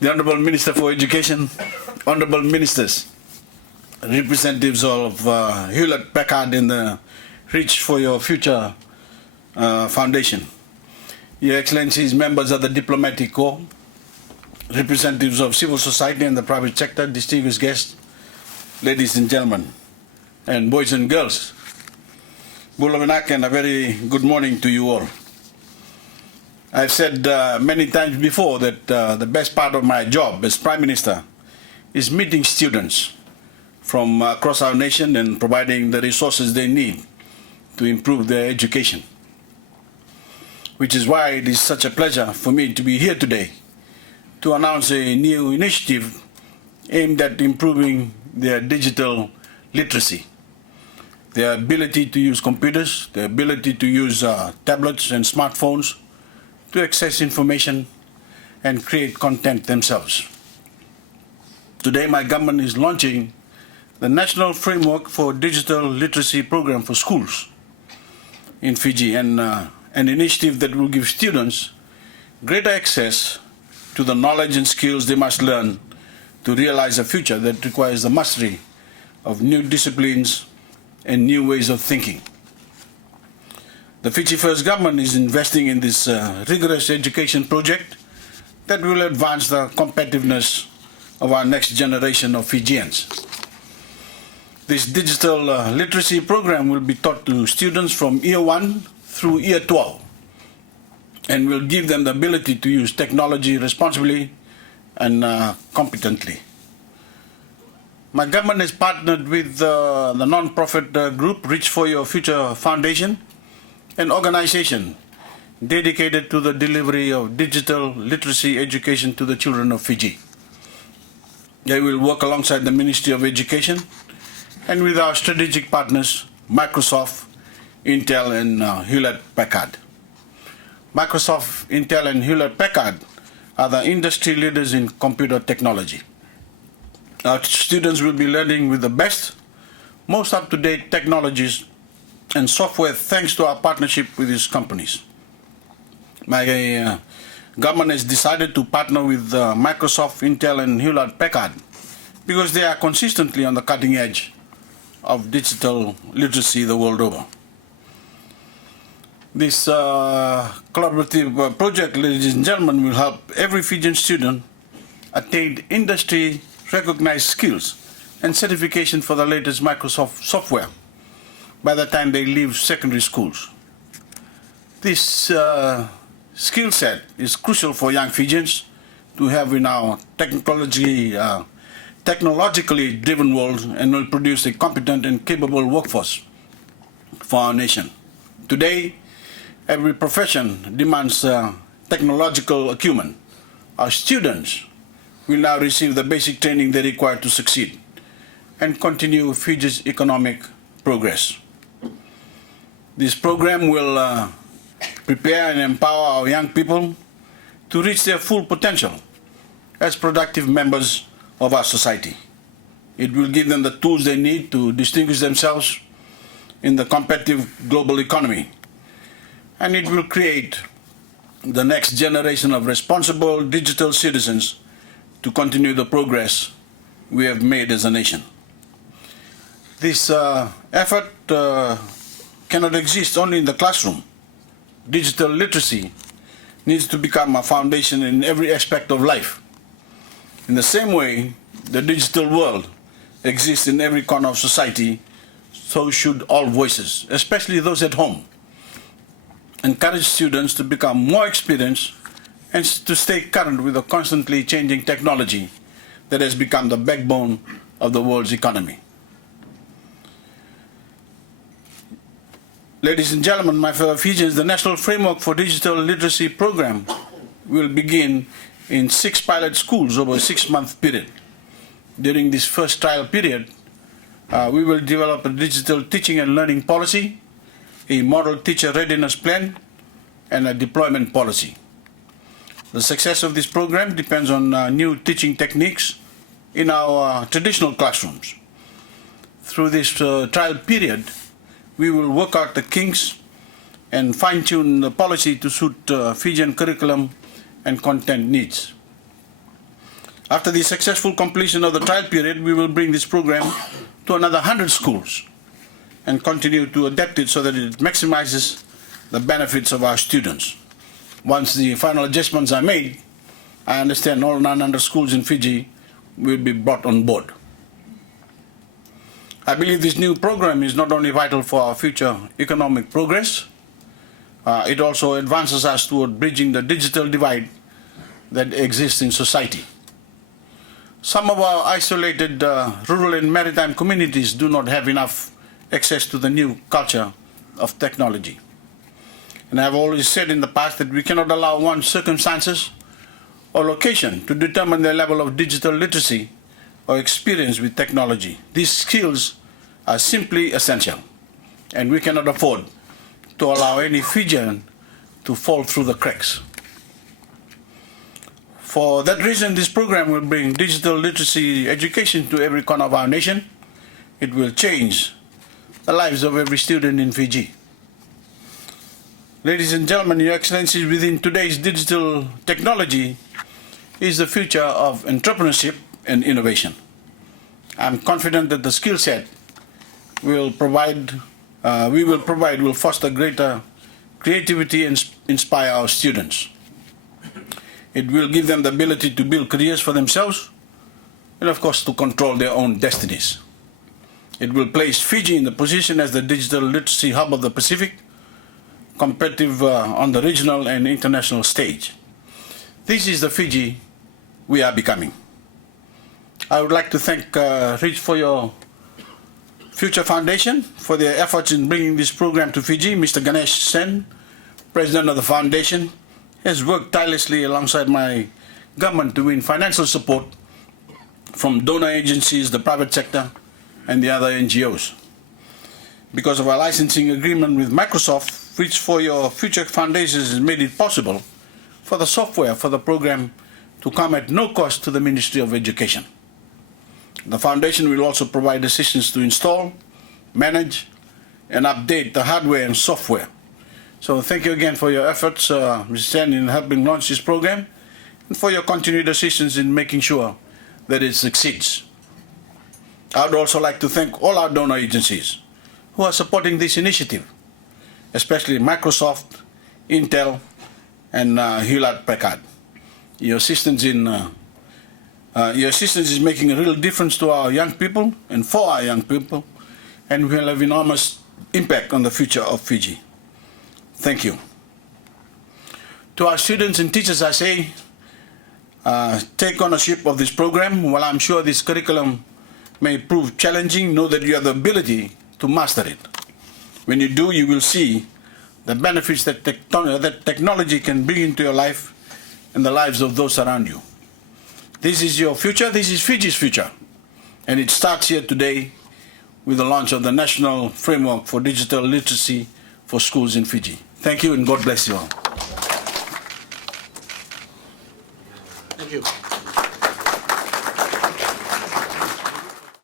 the Honorable Minister for Education, Honorable Ministers, representatives of Hewlett Packard and the Reach for Your Future Foundation, Your Excellencies, members of the Diplomatic Corps, representatives of civil society and the private sector, distinguished guests, ladies and gentlemen, and boys and girls, Bulawanak, and a very good morning to you all. I've said many times before that the best part of my job as Prime Minister is meeting students from across our nation and providing the resources they need to improve their education. Which is why it is such a pleasure for me to be here today to announce a new initiative aimed at improving their digital literacy, their ability to use computers, their ability to use tablets and smartphones to access information and create content themselves. Today, my government is launching the National Framework for Digital Literacy Program for schools in Fiji, and an initiative that will give students greater access to the knowledge and skills they must learn to realize a future that requires the mastery of new disciplines and new ways of thinking. The Fiji First Government is investing in this rigorous education project that will advance the competitiveness of our next generation of Fijians. This digital literacy program will be taught to students from Year 1 through Year 12 and will give them the ability to use technology responsibly and competently. My government has partnered with the non-profit group Reach for Your Future Foundation, an organization dedicated to the delivery of digital literacy education to the children of Fiji. They will work alongside the Ministry of Education and with our strategic partners, Microsoft, Intel, and Hewlett Packard. Microsoft, Intel, and Hewlett Packard are the industry leaders in computer technology. Our students will be learning with the best, most up-to-date technologies and software thanks to our partnership with these companies. My government has decided to partner with Microsoft, Intel, and Hewlett Packard because they are consistently on the cutting edge of digital literacy the world over. This collaborative project, ladies and gentlemen, will help every Fijian student attain industry-recognized skills and certification for the latest Microsoft software by the time they leave secondary schools. This skill set is crucial for young Fijians to have in our technologically driven world and will produce a competent and capable workforce for our nation. Today, every profession demands technological acumen. Our students will now receive the basic training they require to succeed and continue Fiji's economic progress. This program will prepare and empower our young people to reach their full potential as productive members of our society. It will give them the tools they need to distinguish themselves in the competitive global economy. And it will create the next generation of responsible digital citizens to continue the progress we have made as a nation. This effort cannot exist only in the classroom. Digital literacy needs to become a foundation in every aspect of life. In the same way, the digital world exists in every corner of society, so should all voices, especially those at home. Encourage students to become more experienced and to stay current with the constantly changing technology that has become the backbone of the world's economy. Ladies and gentlemen, my fellow Fijians, the National Framework for Digital Literacy Program will begin in 6 pilot schools over a 6-month period. During this first trial period, we will develop a digital teaching and learning policy, a model teacher readiness plan, and a deployment policy. The success of this program depends on new teaching techniques in our traditional classrooms. Through this trial period, we will work out the kinks and fine-tune the policy to suit Fijian curriculum and content needs. After the successful completion of the trial period, we will bring this program to another 100 schools and continue to adapt it so that it maximizes the benefits of our students. Once the final adjustments are made, I understand all 900 schools in Fiji will be brought on board. I believe this new program is not only vital for our future economic progress, it also advances us toward bridging the digital divide that exists in society. Some of our isolated rural and maritime communities do not have enough access to the new culture of technology. And I've always said in the past that we cannot allow one's circumstances or location to determine their level of digital literacy or experience with technology. These skills are simply essential, and we cannot afford to allow any Fijian to fall through the cracks. For that reason, this program will bring digital literacy education to every corner of our nation. It will change the lives of every student in Fiji. Ladies and gentlemen, Your Excellencies, within today's digital technology is the future of entrepreneurship and innovation. I'm confident that the skill set we will provide will foster greater creativity and inspire our students. It will give them the ability to build careers for themselves and, of course, to control their own destinies. It will place Fiji in the position as the digital literacy hub of the Pacific, competitive on the regional and international stage. This is the Fiji we are becoming. I would like to thank Reach for Your Future Foundation for their efforts in bringing this program to Fiji. Mr. Ganesh Sen, President of the Foundation, has worked tirelessly alongside my government to win financial support from donor agencies, the private sector, and the other NGOs. Because of our licensing agreement with Microsoft, Reach for Your Future Foundation has made it possible for the software for the program to come at no cost to the Ministry of Education. The Foundation will also provide assistance to install, manage, and update the hardware and software. So thank you again for your efforts, Mr. Sen, in helping launch this program, and for your continued assistance in making sure that it succeeds. I would also like to thank all our donor agencies who are supporting this initiative, especially Microsoft, Intel, and Hewlett-Packard. Your assistance is making a real difference to our young people and for our young people, and will have enormous impact on the future of Fiji. Thank you. To our students and teachers, I say, take ownership of this program. While I'm sure this curriculum may prove challenging, know that you have the ability to master it. When you do, you will see the benefits that technology can bring into your life and the lives of those around you. This is your future, this is Fiji's future, and it starts here today with the launch of the National Framework for Digital Literacy for Schools in Fiji. Thank you, and God bless you all. Thank you.